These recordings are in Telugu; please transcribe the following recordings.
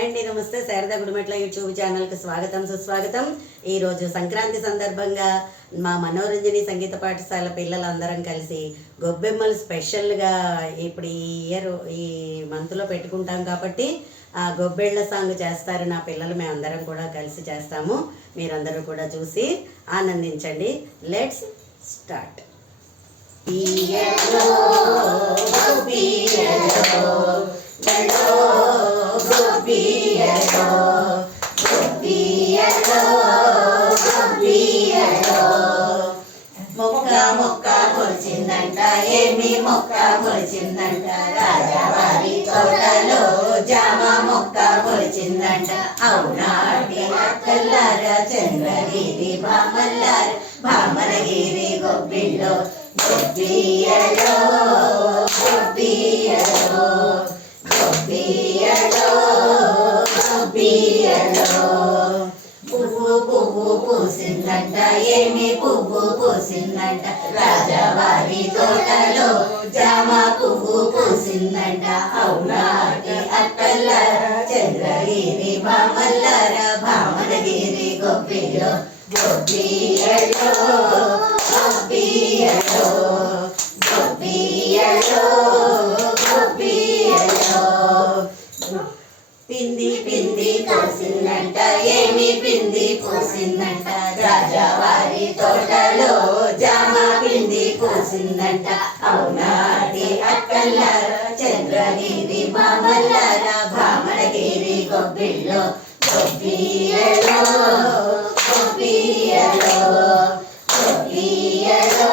హాయ్ అండి, నమస్తే. శారదా గుడిమెట్ల యూట్యూబ్ ఛానల్కి స్వాగతం, సుస్వాగతం. ఈరోజు సంక్రాంతి సందర్భంగా మా మనోరంజని సంగీత పాఠశాల పిల్లలందరం కలిసి గొబ్బెమ్మలు స్పెషల్గా ఇప్పుడు ఈ ఇయర్ ఈ మంత్లో పెట్టుకుంటాం కాబట్టి ఆ గొబ్బెళ్ళ సాంగ్ చేస్తారు నా పిల్లలు. మేమందరం కూడా కలిసి చేస్తాము. మీరందరూ కూడా చూసి ఆనందించండి. Let's start. మొక్క మొక్క మొలిచిందంట, ఏమి మొక్క మొలిచిందంట, రాజావారి తోటలో జామ మొక్క మొలిచిందంట. అవునాటి అక్కల్లారా, చంద్రగిరి బామల్లారా, భామనగిరి గొబ్బిల్లో గొబ్బియలో గొబ్బియలో గొబ్బియలో గొబ్బియలో. పువ్వు పువ్వు పూసిందంట, ఏమి పువ్వు పూసిందంట, రాజావారి తోటలో జామ పువ్వు పూసిందంట. అవునాటి అక్కల్లారా, చంద్రగిరి బామల్లారా, భామనగిరి గొబ్బిలో గొబ్బియలో గొబ్బియలో గొబ్బియలో గొబ్బియలో. పింది పింది పూసిందంట, ఏమి పింది పూసిందంట, రాజావారి తోటలో జామ పిండి పూసిందంట. అవునాటి అక్కల్లారా, చంద్రగిరి బామల్లారా, భామనగిరి గొబ్బిల్లో గొబ్బియలో గొబ్బియలో గొబ్బియలో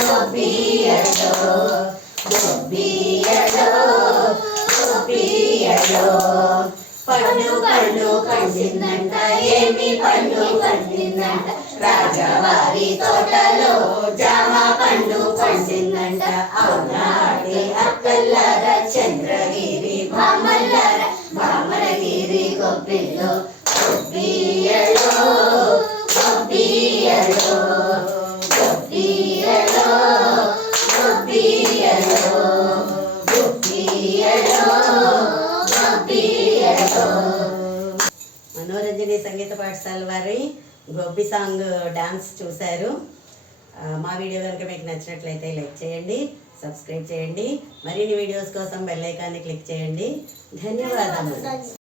గొబ్బియలో గొబ్బియలో గొబ్బియలో. పండు పండు పండిందంట, ఏమి పండు పండిందంట, రాజావారి తోటలో జామ పండు పండిందంట. అవునాటి అక్కల్లారా, చంద్రగిరి బామల్లారా, భామనగిరి గొబ్బిల్లో గొబ్బియలో గొబ్బియలో గొబ్బియలో గొబ్బియలో గొబ్బియలో గొబ్బియలో. మనోరంజని సంగీత పాఠశాల వారి గొబ్బి సాంగ్ డాన్స్ చూశారు. మా వీడియో కనుక మీకు నచ్చినట్లయితే లైక్ చేయండి, సబ్స్క్రైబ్ చేయండి. మరిన్ని వీడియోస్ కోసం బెల్ ఐకాన్ని క్లిక్ చేయండి. ధన్యవాదాలు.